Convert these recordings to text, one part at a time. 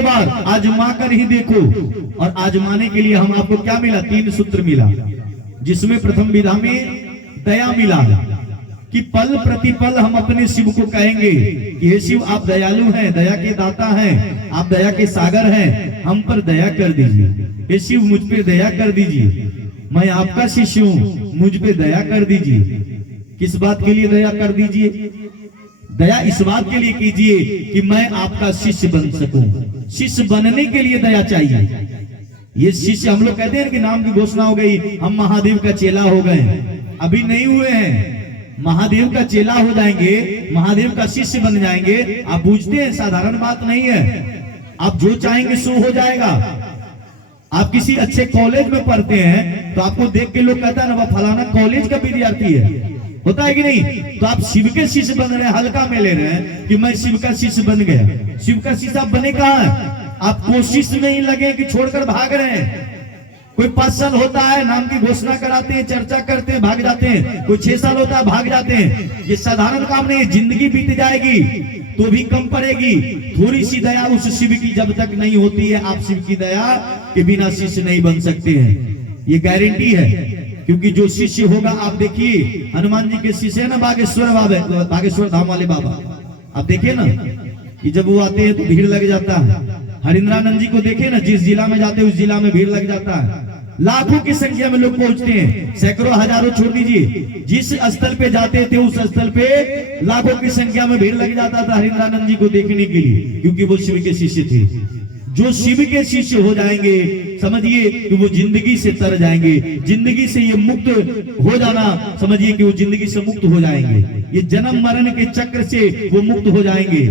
बार आजमा कर ही देखो। और आजमाने के लिए हम आपको क्या मिला? 3 सूत्र मिला, जिसमें प्रथम विधा में दया मिला कि पल प्रतिपल हम अपने शिव को कहेंगे कि हे शिव, आप दयालु हैं, दया के दाता हैं, आप दया के सागर हैं, हम पर दया कर दीजिए। हे शिव, मुझ पे दया कर दीजिए, मैं आपका शिष्य हूं, मुझ पे दया कर दीजिए। किस बात के लिए दया कर दीजिए? दया इस बात के लिए कीजिए कि मैं आपका शिष्य बन सकूं। शिष्य बनने के लिए दया चाहिए। ये शिष्य, हम लोग कहते हैं कि नाम की घोषणा हो गई, हम महादेव का चेला हो गए, अभी नहीं हुए हैं। महादेव का चेला हो जाएंगे, महादेव का शिष्य बन जाएंगे। आप पूछते हैं, साधारण बात नहीं है। आप जो चाहेंगे सो हो जाएगा। आप किसी अच्छे कॉलेज में पढ़ते हैं तो आपको देख के लोग कहता है ना, वह फलाना कॉलेज का विद्यार्थी है, होता है कि नहीं? तो आप शिव के शिष्य बन रहे हैं, हल्का में ले रहे हैं कि मैं शिव का शिष्य बन गया। शिव का शिष्य आप बने कहाँ है? आप कोशिश में ही लगे कि छोड़कर भाग रहे हैं। कोई 5 साल होता है, नाम की घोषणा कराते हैं, चर्चा करते हैं, भाग जाते हैं। कोई 6 साल होता है, भाग जाते हैं। ये साधारण काम नहीं है। जिंदगी बीत जाएगी तो भी कम पड़ेगी। थोड़ी सी दया उस शिव की जब तक नहीं होती है, आप शिव की दया के बिना शिष्य नहीं बन सकते हैं। ये गारंटी है, क्योंकि जो शिष्य होगा, आप देखिए हनुमान जी के शिष्य है ना बागेश्वर धाम वाले बाबा, आप देखिए ना कि जब वो आते हैं तो भीड़ लग जाता है। हरिंद्रानंद जी को देखे ना, जिस जिला में जाते हैं उस जिला में भीड़ लग जाता है। लाखों की संख्या में लोग पहुंचते हैं, सैकड़ों हजारों छोड़ दीजिए। जिस स्थल पे जाते थे उस स्थल पे लाखों की संख्या में भीड़ लग जाता था हरिंद्रानंद जी को देखने के लिए, क्योंकि वो शिव के शिष्य थे। जो शिव के शिष्य हो जाएंगे, समझिए कि वो जिंदगी से तर जाएंगे। जिंदगी से ये मुक्त हो जाना, समझिए कि वो जिंदगी से मुक्त हो जाएंगे। ये जन्म मरण के चक्र से वो मुक्त हो जाएंगे।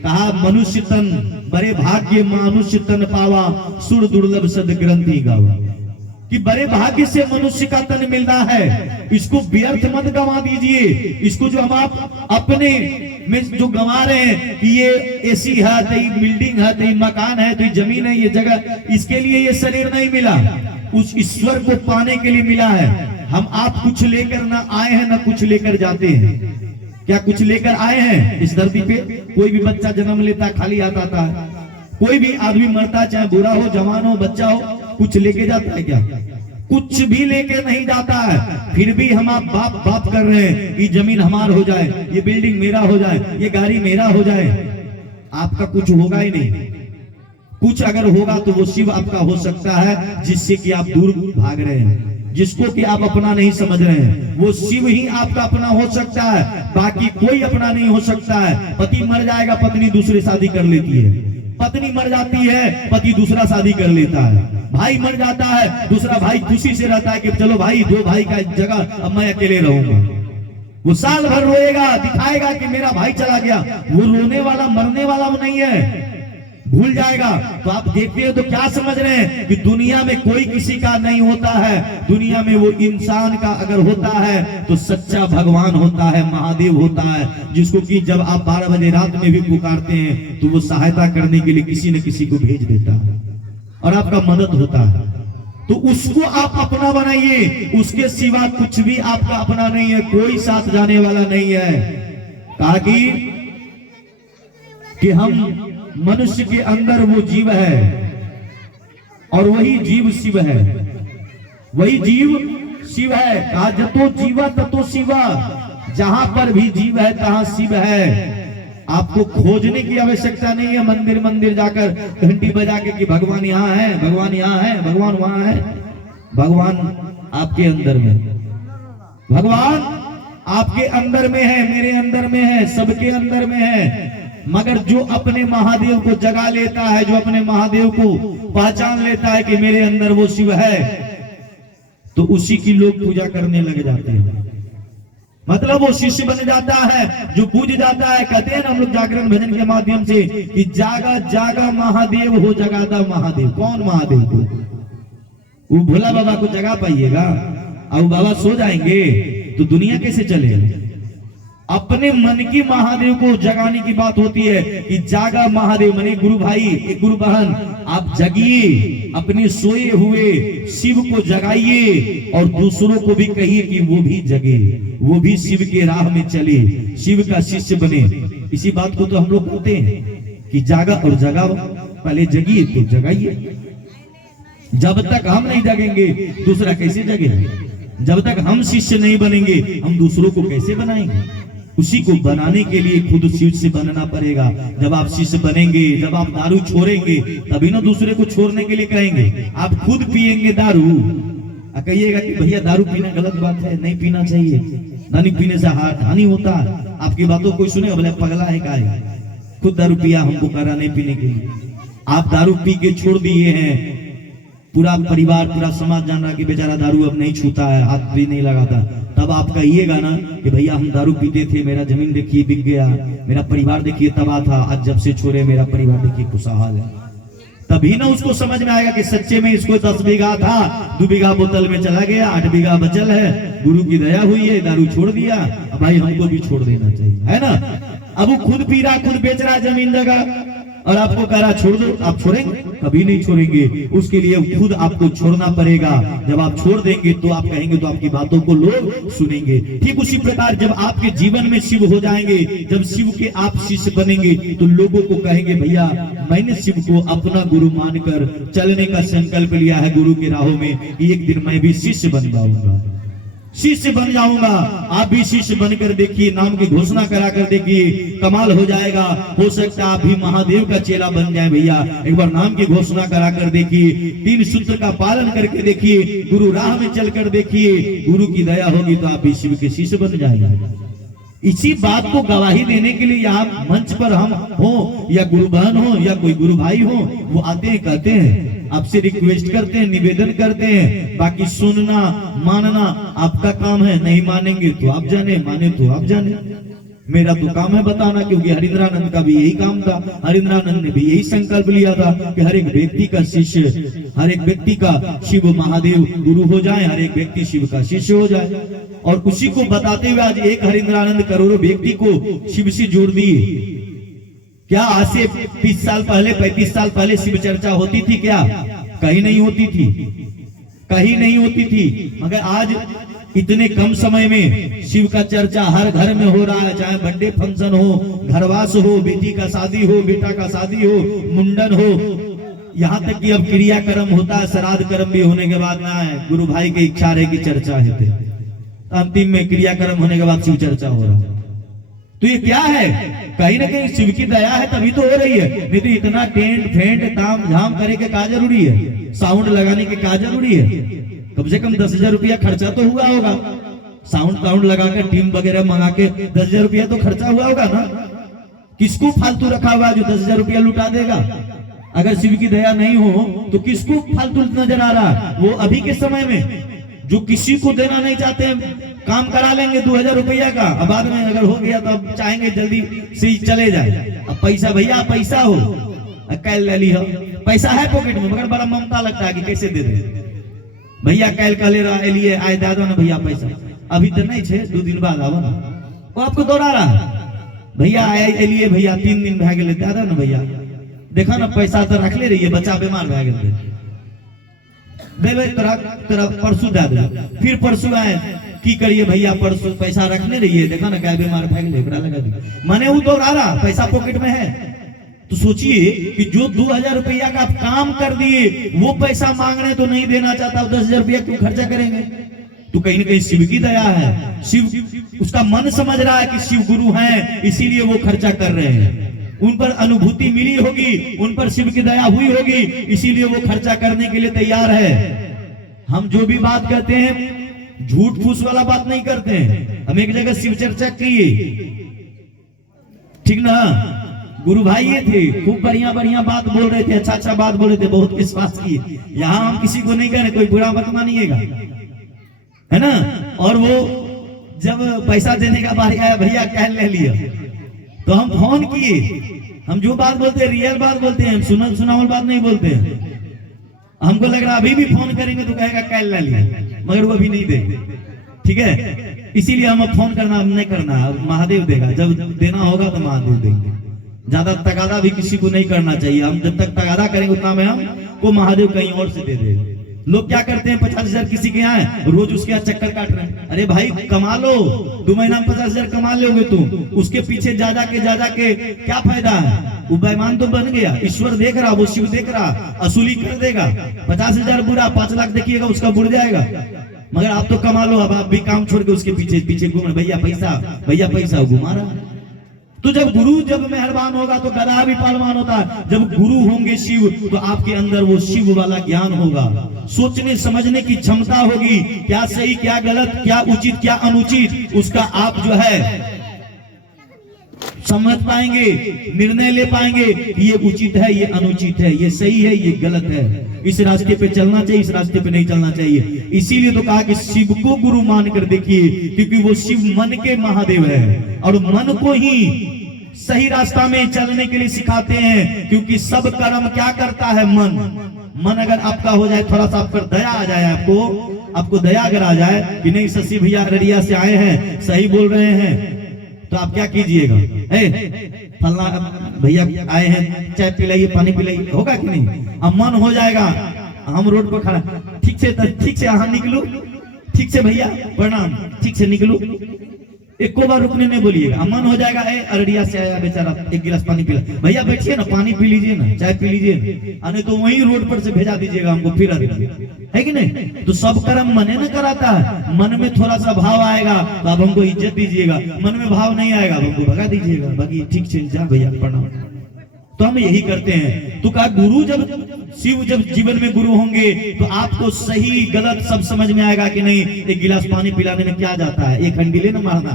कहा, मनुष्य तन बड़े भाग्य मनुष्य तन पावा, सुर दुर्लभ सद ग्रंथि गावा। कि बड़े भाग्य से मनुष्य का तन मिलता है, इसको व्यर्थ मत गंवा दीजिए। इसको जो हम आप अपने में जो गंवा रहे हैं कि ये एसी है, तो ये बिल्डिंग है, तो ये मकान है, तो ये जमीन है, ये जगह, इसके लिए ये शरीर नहीं मिला, उस ईश्वर को पाने के लिए मिला है। हम आप कुछ लेकर ना आए हैं, ना कुछ लेकर जाते हैं। क्या कुछ लेकर आए हैं इस धरती पे? कोई भी बच्चा जन्म लेता खाली हाथ आता है। कोई भी आदमी मरता, चाहे बुरा हो, जवान हो, बच्चा हो, कुछ लेके जाता है क्या? कुछ भी लेके नहीं जाता है। फिर भी हम आप बाप कर रहे हैं कि जमीन हमार हो जाए, ये बिल्डिंग मेरा हो जाए, ये गाड़ी मेरा हो जाए। आपका कुछ होगा ही नहीं। कुछ अगर होगा तो वो शिव आपका हो सकता है, जिससे कि आप दूर भाग रहे हैं, जिसको कि आप अपना नहीं समझ रहे हैं। वो शिव ही आपका अपना हो सकता है, बाकी कोई अपना नहीं हो सकता है। पति मर जाएगा, पत्नी दूसरी शादी कर लेती है। पत्नी मर जाती है, पति दूसरा शादी कर लेता है। भाई मर जाता है, दूसरा भाई खुशी से रहता है कि चलो भाई, 2 भाई का जगह अब मैं अकेले रहूंगा। वो साल भर रोएगा, दिखाएगा कि मेरा भाई चला गया। वो रोने वाला, मरने वाला वो नहीं है, भूल जाएगा। तो आप देखते हो तो क्या समझ रहे हैं कि दुनिया में कोई किसी का नहीं होता है। दुनिया में वो इंसान का अगर होता है तो सच्चा भगवान होता है, महादेव होता है, जिसको कि जब आप 12 बजे रात में भी पुकारते हैं तो वो सहायता करने के लिए किसी न किसी को भेज देता है और आपका मदद होता है। तो उसको आप अपना बनाइए, उसके सिवा कुछ भी आपका अपना नहीं है, कोई साथ जाने वाला नहीं है। कहा कि हम मनुष्य के अंदर वो जीव है और वही जीव शिव है, वही जीव शिव है। कहा, जतो जीवा ततो शिवा, जहां पर भी जीव है तहां शिव है। आपको खोजने की आवश्यकता नहीं है, मंदिर मंदिर जाकर घंटी बजा के कि भगवान यहाँ है, भगवान यहाँ है, भगवान वहां है। भगवान आपके अंदर में, भगवान आपके अंदर में है, मेरे अंदर में है, सबके अंदर में है। मगर जो अपने महादेव को जगा लेता है, जो अपने महादेव को पहचान लेता है कि मेरे अंदर वो शिव है, तो उसी की लोग पूजा करने लग जाते हैं। मतलब वो शिष्य बन जाता है, जो पूज जाता है। कहते हैं ना हम लोग जागरण भजन के माध्यम से कि जागा जागा महादेव हो, जगादा महादेव। कौन महादेव को? वो भोला बाबा को जगा पाइएगा? और बाबा सो जाएंगे तो दुनिया कैसे चलेगा? अपने मन की महादेव को जगाने की बात होती है कि जागा महादेव। माने गुरु भाई, एक गुरु बहन, आप जगिए, अपने सोए हुए शिव को जगाइए और दूसरों को भी कहिए कि वो भी जगे, वो भी शिव के राह में चले, शिव का शिष्य बने। इसी बात को तो हम लोग कहते हैं कि जागा और जगाओ। पहले जगिए तो जगाइए। जब तक हम नहीं जगेंगे दूसरा कैसे जगेगा? जब तक हम शिष्य नहीं बनेंगे हम दूसरों को कैसे बनाएंगे? उसी को बनाने के लिए खुद शिष्य से बनना पड़ेगा। जब आप शिष्य बनेंगे, जब आप दारू छोड़ेंगे तभी ना दूसरे को छोड़ने के लिए कहेंगे। आप खुद पिएंगे दारू, कहिएगा कि भैया दारू पीना गलत बात है, नहीं पीना चाहिए, नहीं पीने से हानि होता है। आपकी बातों कोई सुने बोले पगला है, का है, खुद दारू पिया, हमको करा नहीं पीने के लिए। आप दारू पी के छोड़ दिए हैं, पूरा परिवार पूरा समाज जान रहा कि बेचारा दारू अब नहीं छूता है, हाथ भी नहीं लगाता, तब आप कहिएगा ना कि भैया हम दारू पीते थे, मेरा जमीन देखिए बिक गया, मेरा परिवार देखिए तबाह था, आज जब से छोड़े मेरा परिवार देखिए खुशहाल है। तभी ना उसको समझ में आएगा कि सच्चे में इसको 10 बीघा था, 2 बीघा बोतल में चला गया, 8 बीघा बचल है, गुरु की दया हुई है, दारू छोड़ दिया, अब भाई हमको भी छोड़ देना चाहिए, है ना। अब वो खुद पी रहा, खुद बेच रहा जमीन जगह, और आपको कह रहा छोड़ दो, आप छोड़ेंगे? कभी नहीं छोड़ेंगे। उसके लिए खुद आपको छोड़ना पड़ेगा। जब आप छोड़ देंगे तो आप कहेंगे तो आपकी बातों को लोग सुनेंगे। ठीक उसी प्रकार जब आपके जीवन में शिव हो जाएंगे, जब शिव के आप शिष्य बनेंगे तो लोगों को कहेंगे भैया मैंने शिव को अपना गुरु मानकर चलने का संकल्प लिया है गुरु की राहों में, कि एक दिन मैं भी शिष्य बन जाऊंगा, शिष्य बन जाऊंगा। आप भी शिष्य बनकर देखिए, नाम की घोषणा करा कर देखिए, कमाल हो जाएगा। हो सकता है आप भी महादेव का चेला बन जाए। भैया एक बार नाम की घोषणा करा कर देखिए, 3 सूत्र का पालन करके देखिए, गुरु राह में चलकर देखिए, गुरु की दया होगी तो आप भी शिव के शिष्य बन जाएंगे। इसी बात को गवाही देने के लिए यहाँ मंच पर हम हो या गुरु बहन हो या कोई गुरु भाई हो, वो आते हैं, कहते हैं, आपसे रिक्वेस्ट करते हैं, निवेदन करते हैं। बाकी सुनना मानना आपका काम है, नहीं मानेंगे तो आप जाने, माने तो आप जाने। मेरा तो काम है बताना, क्योंकि हरिंद्रानंद का भी यही काम था। हरिंद्रानंद ने भी यही संकल्प लिया था कि हर एक व्यक्ति का शिष्य, हर एक व्यक्ति का शिव महादेव गुरु हो जाए, हर एक व्यक्ति शिव का शिष्य हो जाए। और उसी को बताते हुए आज एक हरिंद्रानंद करोड़ों व्यक्ति को शिव से जोड़ दिए। क्या आज से 30 साल पहले, 35 साल पहले शिव चर्चा होती थी क्या? कहीं नहीं होती थी, कहीं नहीं होती थी। मगर आज इतने कम समय में शिव का चर्चा हर घर में हो रहा है। चाहे बर्थडे फंक्शन हो, घरवास हो, बेटी का शादी हो, बेटा का शादी हो, मुंडन हो, यहाँ तक कि अब क्रियाक्रम होता है, श्राद्ध कर्म भी होने के बाद ना है, गुरु भाई की इच्छा रहे की चर्चा है, अंतिम में क्रियाक्रम होने के बाद शिव चर्चा हो रहा है। तो ये क्या है? कहीं ना कहीं शिव की दया है तभी तो हो रही है, नहीं तो इतना टेंट फेंट ताम झाम करे के क्या जरूरी है? साउंड लगाने के क्या जरूरी है? कम से कम 10,000 रुपया खर्चा तो हुआ होगा, साउंड लगाकर टीम वगैरह मंगा के 10,000 रुपया तो खर्चा हुआ होगा ना। किसको फालतू रखा हुआ जो 10,000 रुपया लुटा देगा? अगर शिव की दया नहीं हो तो किसको फालतू नजर आ रहा? वो अभी के समय में जो किसी को देना नहीं चाहते काम करा लेंगे 2,000 रुपया का, अब बाद में अगर हो गया तो अब चाहेंगे जल्दी से चले जाए। अब पैसा, भैया पैसा हो, कैल ले ली हो, पैसा है पॉकेट में, मगर बड़ा ममता लगता है कि कैसे दे दे। भैया कैल कह ले रहा है, लिए आए दादा ना भैया पैसा, अभी तो नहीं छे, 2 दिन बाद आओ ना, वो आपको दौड़ा रहा है। भैया आए लिए, भैया 3 दिन भाग गए, दादा ना भैया देखा ना पैसा तो रख ले रही है, बच्चा बीमार भाग गए, तेरा परसों दे दे। फिर परसों आए, की करिए भैया परसों पैसा रखने रहिए, देखा ना क्या बीमार भाग ले, लगा दी। माने वो दौड़ा रहा, पैसा पॉकेट में है। तो सोचिए कि जो 2,000 रुपया का आप काम कर दिए वो पैसा मांगने तो नहीं देना चाहता, 10,000 रुपया क्यों खर्चा करेंगे? तो कहीं ना कहीं शिव की दया है, शिव उसका मन समझ रहा है कि शिव गुरु हैं, इसीलिए वो खर्चा कर रहे हैं। उन पर अनुभूति मिली होगी, उन पर शिव की दया हुई होगी, इसीलिए वो खर्चा करने के लिए तैयार है। हम जो भी बात कहते हैं झूठ फूस वाला बात नहीं करते हैं। हम एक जगह शिव चर्चा किए, ठीक ना, गुरु भाई ये थे, खूब बढ़िया बढ़िया बात बोल रहे थे, अच्छा बात बोल रहे थे, बहुत विश्वास किए। यहाँ हम किसी को नहीं कह रहे, कोई बुरा मत मानिएगा, है ना। और वो जब पैसा देने का बारी आया, भैया कह ले लिया, तो हम फोन किए। हम जो बात बोलते हैं रियल बात बोलते हैं, सुनावल बात नहीं बोलते हैं। हमको लग रहा अभी भी फोन करेंगे तो कहेगा कल ले लिया, मगर वो भी नहीं देंगे, ठीक है। इसीलिए हम अब फोन करना नहीं करना, महादेव देगा, जब देना होगा तो महादेव देंगे। ज्यादा तगादा भी किसी को नहीं करना चाहिए। हम जब तक तगादा करेंगे उतना में हम को महादेव कहीं और से दे देगा। लोग क्या करते हैं, 50,000 किसी के यहाँ है, रोज उसके यहाँ चक्कर काट रहे हैं। अरे भाई कमा लो, 2 महीना में 50,000 कमा लोगे तुम, उसके पीछे जा के क्या फायदा है? वो बेईमान तो बन गया, ईश्वर देख रहा, वो शिव देख रहा, असुली कर देगा। 50,000 बुरा, 5 लाख देखिएगा उसका बुड़ जाएगा। मगर आप तो कमा लो, अब आप भी काम छोड़ के उसके पीछे घूम रहे, भैया पैसा घुमा रहा। तो जब गुरु जब मेहरबान होगा तो गधा भी पहलवान होता है। जब गुरु होंगे शिव तो आपके अंदर वो शिव वाला ज्ञान होगा, सोचने समझने की क्षमता होगी, क्या सही क्या गलत, क्या उचित क्या अनुचित, उसका आप जो है समझ पाएंगे, निर्णय ले पाएंगे कि ये उचित है, ये अनुचित है, ये सही है, ये गलत है, इस रास्ते पे चलना चाहिए, इस रास्ते पे नहीं चलना चाहिए। इसीलिए तो कहा कि शिव को गुरु मान कर देखिए, क्योंकि वो शिव मन के महादेव है और मन को ही सही रास्ता में चलने के लिए सिखाते हैं। क्योंकि सब कर्म क्या करता है? मन अगर आपका हो जाए, थोड़ा सा आप पर दया आ जाए, आपको दया अगर आ जाए कि नहीं शशि भैया अररिया से आए हैं, सही बोल रहे हैं, तो आप क्या कीजिएगा, फलना भैया आए हैं, चाय पिलाइए, पानी पिलाइए, होगा कि नहीं? अब मन हो जाएगा, हम रोड पर खड़ा, ठीक से हाँ निकलू, ठीक से भैया प्रणाम, ठीक से निकलू, एक बार रुकने नहीं बोलिएगा। मन हो जाएगा, अररिया से आया बेचारा, एक गिलास पानी पिला, भैया बैठिए ना, पानी पी लीजिए ना, चाय पी लीजिए ना, नहीं तो वहीं रोड पर से भेजा दीजिएगा हमको, फिर है कि नहीं? तो सब कर्म मने न कराता है। मन में थोड़ा सा भाव आएगा तो आप हमको इज्जत दीजिएगा, मन में भाव नहीं आएगा तो हमको भगा दीजिएगा, बाकी ठीक से जा भैया प्रणाम। तो हम यही करते हैं। तो कहा गुरु शिव जब जीवन में गुरु होंगे तो आपको सही गलत सब समझ में आएगा कि नहीं, एक गिलास पानी पिलाने में क्या जाता है, एक हंडी लेना मारना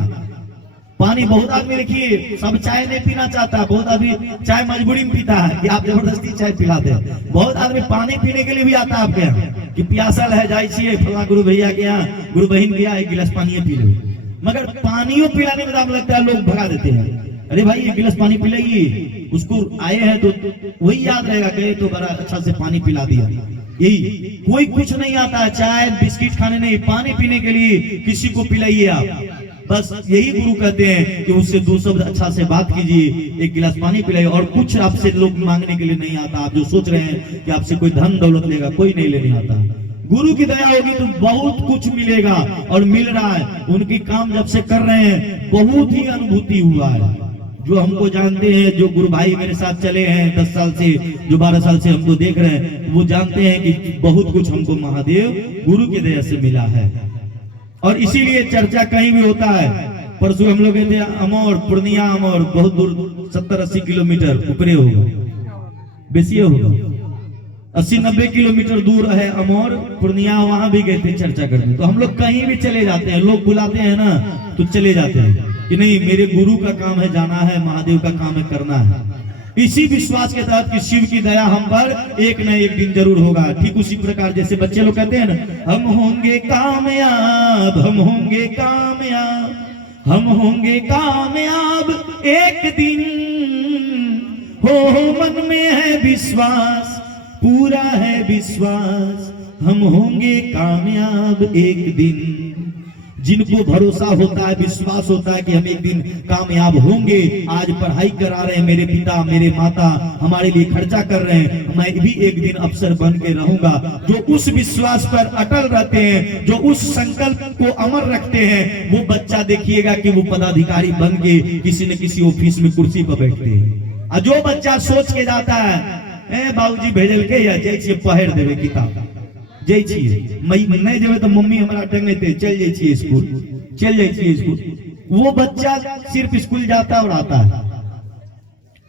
पानी। बहुत आदमी देखिए सब चाय नहीं पीना चाहता, बहुत आदमी चाय मजबूरी में पीता है कि आप जबरदस्ती चाय पिलाते हैं। बहुत आदमी पानी पीने के लिए भी आता है आपके यहाँ कि प्यासल है, जाइए फला गुरु भैया के यहाँ, गुरु बहन के यहाँ, एक गिलास पानी पी लो। मगर पानियों पिलाने में दाम लगता है, लोग भगा देते हैं, अरे भाई एक गिलास पानी पिलाइए, उसको आए हैं तो वही याद रहेगा कि तो बड़ा अच्छा से पानी पिला दिया। यही कोई कुछ नहीं आता है, चाय बिस्किट खाने नहीं, पानी पीने के लिए किसी को पिलाइए आप, बस यही गुरु कहते हैं कि उससे 2 शब्द अच्छा से बात कीजिए, एक गिलास पानी पिलाइए। और कुछ आपसे लोग मांगने के लिए नहीं आता। आप जो सोच रहे हैं कि आपसे कोई धन दौलत लेगा, कोई नहीं लेने आता। गुरु की दया होगी तो बहुत कुछ मिलेगा और मिल रहा है। उनकी काम जब से कर रहे हैं बहुत ही अनुभूति हुआ है। जो हमको जानते हैं, जो गुरु भाई मेरे साथ चले हैं 10 साल से, जो 12 साल से हमको देख रहे हैं, वो जानते हैं कि बहुत कुछ हमको महादेव गुरु की दया से मिला है। और इसीलिए चर्चा कहीं भी होता है। परसों हम लोग गए थे अमौर, पूर्णिया अमौर, बहुत दूर 70-80 किलोमीटर ऊपरे होगा, बेसिए होगा, 80-90 किलोमीटर दूर है अमौर, पूर्णिया, वहां भी गए थे चर्चा करने। तो हम लोग कहीं भी चले जाते हैं, लोग बुलाते हैं ना तो चले जाते हैं कि नहीं मेरे गुरु का काम है, जाना है, महादेव का काम है, करना है। इसी विश्वास के तहत कि शिव की दया हम पर एक न एक दिन जरूर होगा। ठीक उसी प्रकार जैसे बच्चे लोग कहते हैं ना, हम होंगे कामयाब, हम होंगे कामयाब, हम होंगे कामयाब एक दिन, हो मन में है विश्वास, पूरा है विश्वास, हम होंगे कामयाब एक दिन। जिनको भरोसा होता है, विश्वास होता है कि हम एक दिन कामयाब होंगे, आज पढ़ाई करा रहे हैं मेरे पिता मेरे माता, हमारे लिए खर्चा कर रहे हैं, मैं भी एक दिन अफसर बन के रहूंगा। जो उस विश्वास पर अटल रहते हैं, जो उस संकल्प को अमर रखते हैं, वो बच्चा देखिएगा कि वो पदाधिकारी बन के किसी न किसी ऑफिस में कुर्सी पर बैठते हैं। और जो बच्चा सोच के जाता है बाबूजी भेजल के या जैसे पढ़ देवे किताब, जाइ छिए नहीं जेबे तो मम्मी हमारा टंगते, चल जाइ छिए स्कूल, चल जाइ छिए स्कूल। वो बच्चा सिर्फ स्कूल जाता और आता है।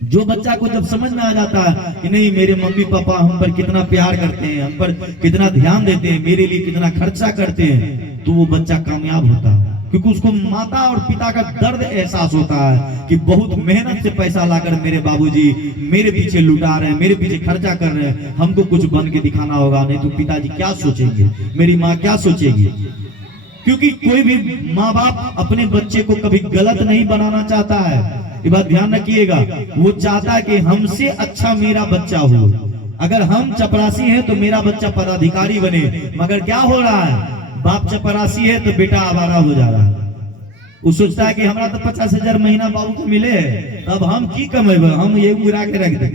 जो बच्चा को जब समझ में आ जाता है कि नहीं मेरे मम्मी पापा हम पर कितना प्यार करते हैं, हम पर कितना ध्यान देते हैं, मेरे लिए कितना खर्चा करते हैं, तो वो बच्चा कामयाब होता है। क्योंकि उसको माता और पिता का दर्द एहसास होता है कि बहुत मेहनत से पैसा लाकर मेरे बाबूजी मेरे पीछे लुटा रहे हैं, मेरे पीछे खर्चा कर रहे हैं, हमको कुछ बन के दिखाना होगा, नहीं तो पिताजी क्या सोचेंगे, मेरी माँ क्या सोचेगी। क्योंकि कोई भी माँ बाप अपने बच्चे को कभी गलत नहीं बनाना चाहता है, ये बात ध्यान रखिएगा। वो चाहता है कि हमसे अच्छा मेरा बच्चा हो। अगर हम चपरासी हैं तो मेरा बच्चा पदाधिकारी बने, मगर क्या हो रहा है, बाप चपरासी है तो बेटा आवारा हो जा रहा है। वो सोचता है कि हमारा तो 50,000 महीना बाबू को मिले, तब हम की कमेबे, हम ये गिरा के रख दे,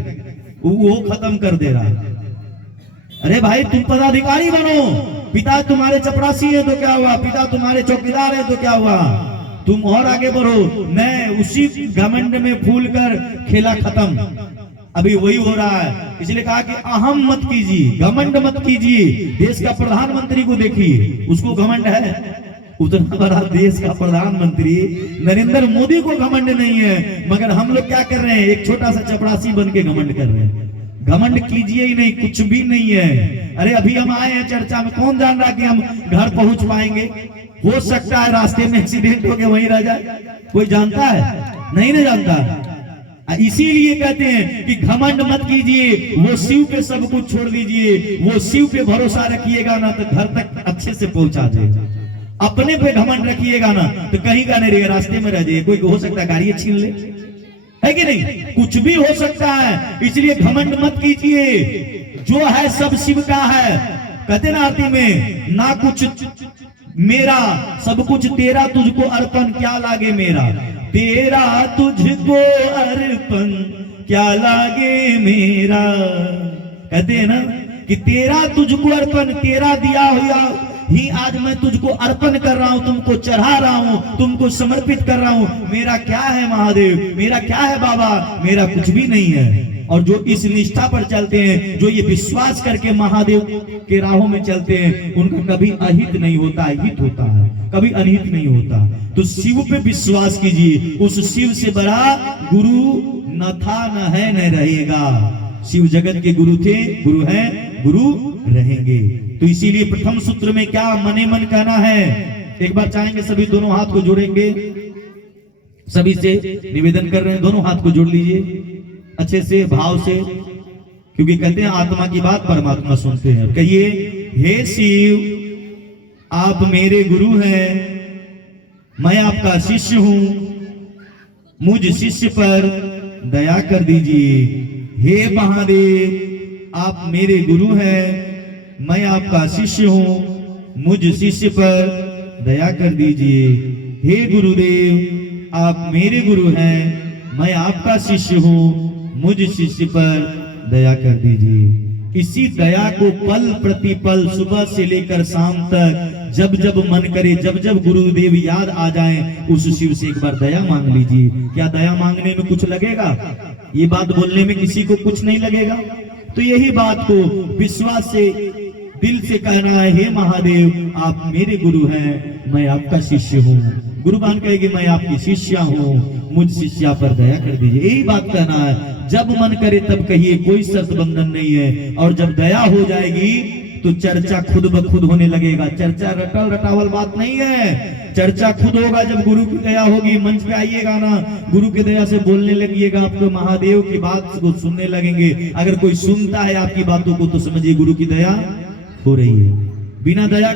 वो खत्म कर दे रहा है। अरे भाई तुम पदाधिकारी बनो, पिता तुम्हारे चपरासी है तो क्या हुआ, पिता तुम्हारे चौकीदार है तो क्या हुआ, तुम और आगे बढ़ो। मैं उसी घमंड में फूल कर खेला खत्म, अभी वही हो रहा है। इसलिए कहा कि अहम मत कीजिए, घमंड मत कीजिए। देश का प्रधानमंत्री को देखिए, उसको घमंड है, उतना बड़ा देश का प्रधानमंत्री नरेंद्र मोदी को घमंड नहीं है, मगर हम लोग क्या कर रहे हैं, एक छोटा सा चपरासी बन के घमंड कर रहे हैं। घमंड कीजिए ही नहीं, कुछ भी नहीं है। अरे अभी हम आए हैं चर्चा में, कौन जान रहा कि हम घर पहुंच पाएंगे, हो सकता है रास्ते में एक्सीडेंट हो के वहीं रह जाए, कोई जानता है, नहीं ना जानता। इसीलिए कहते हैं कि घमंड मत कीजिए, वो शिव पे सब कुछ छोड़ दीजिए, वो शिव पे भरोसा रखिएगा ना तो घर तक अच्छे से पहुंचा देगा। अपने पे घमंड रखिएगा ना तो कहीं का नहीं रहेगा, रास्ते में रह जाइए, कोई हो सकता है गाड़ी छीन ले, है कि नहीं, कुछ भी हो सकता है। इसलिए घमंड मत कीजिए, जो है सब शिव का है। कहते ना आरती में, ना कुछ मेरा सब कुछ तेरा, तुझको अर्पण क्या लागे मेरा, तेरा तुझको अर्पण क्या लागे मेरा। कहते हैं ना कि तेरा तुझको अर्पण, तेरा दिया हुआ ही आज मैं तुझको अर्पण कर रहा हूं, तुमको चढ़ा रहा हूं, तुमको समर्पित कर रहा हूं। मेरा क्या है महादेव, मेरा क्या है बाबा, मेरा कुछ भी नहीं है। और जो इस निष्ठा पर चलते हैं, जो ये विश्वास करके महादेव के राहों में चलते हैं, उनका कभी अहित नहीं होता, हित होता है, कभी अनहित नहीं होता। तो शिव पे विश्वास कीजिए, उस शिव से बड़ा गुरु न था, न है, न रहेगा। शिव जगत के गुरु थे, गुरु हैं, गुरु रहेंगे। तो इसीलिए प्रथम सूत्र में क्या मने मन कहना है, एक बार चाहेंगे सभी दोनों हाथ को जोड़ेंगे, सभी से निवेदन कर रहे हैं, दोनों हाथ को जोड़ लीजिए अच्छे से, भाव से, क्योंकि कहते हैं आत्मा की बात परमात्मा सुनते हैं। कहिए, हे शिव आप मेरे गुरु हैं, मैं आपका शिष्य हूं, मुझ शिष्य पर दया कर दीजिए। हे महादेव आप मेरे गुरु हैं, मैं आपका शिष्य हूं, मुझ शिष्य पर दया कर दीजिए। हे गुरुदेव आप मेरे गुरु हैं, मैं आपका शिष्य हूं, मुझ शिष्य पर दया कर दीजिए। इसी दया को पल प्रतिपल, सुबह से लेकर शाम तक, जब जब मन करे, जब जब गुरुदेव याद आ जाएं, उस शिव से एक बार दया मांग लीजिए। क्या दया मांगने में कुछ लगेगा, ये बात बोलने में किसी को कुछ नहीं लगेगा। तो यही बात को विश्वास से दिल से कहना है, हे महादेव आप मेरे गुरु हैं, मैं आपका शिष्य हूँ। गुरुबान कहेगी मैं आपकी शिष्या हूँ, मुझ शिष्या पर दया कर दीजिए। यही बात कहना है, जब मन करे तब कहिए, कोई शर्त बंधन नहीं है। और जब दया हो जाएगी तो चर्चा खुद ब खुद होने लगेगा। चर्चा रटल रटावल बात नहीं है, चर्चा खुद होगा जब गुरु की दया होगी। मंच पे आइएगा ना, गुरु की दया से बोलने लगिएगा, आपको महादेव की बात को सुनने लगेंगे। अगर कोई सुनता है आपकी बातों को तो समझिए गुरु की दया हो रही है। बिना दया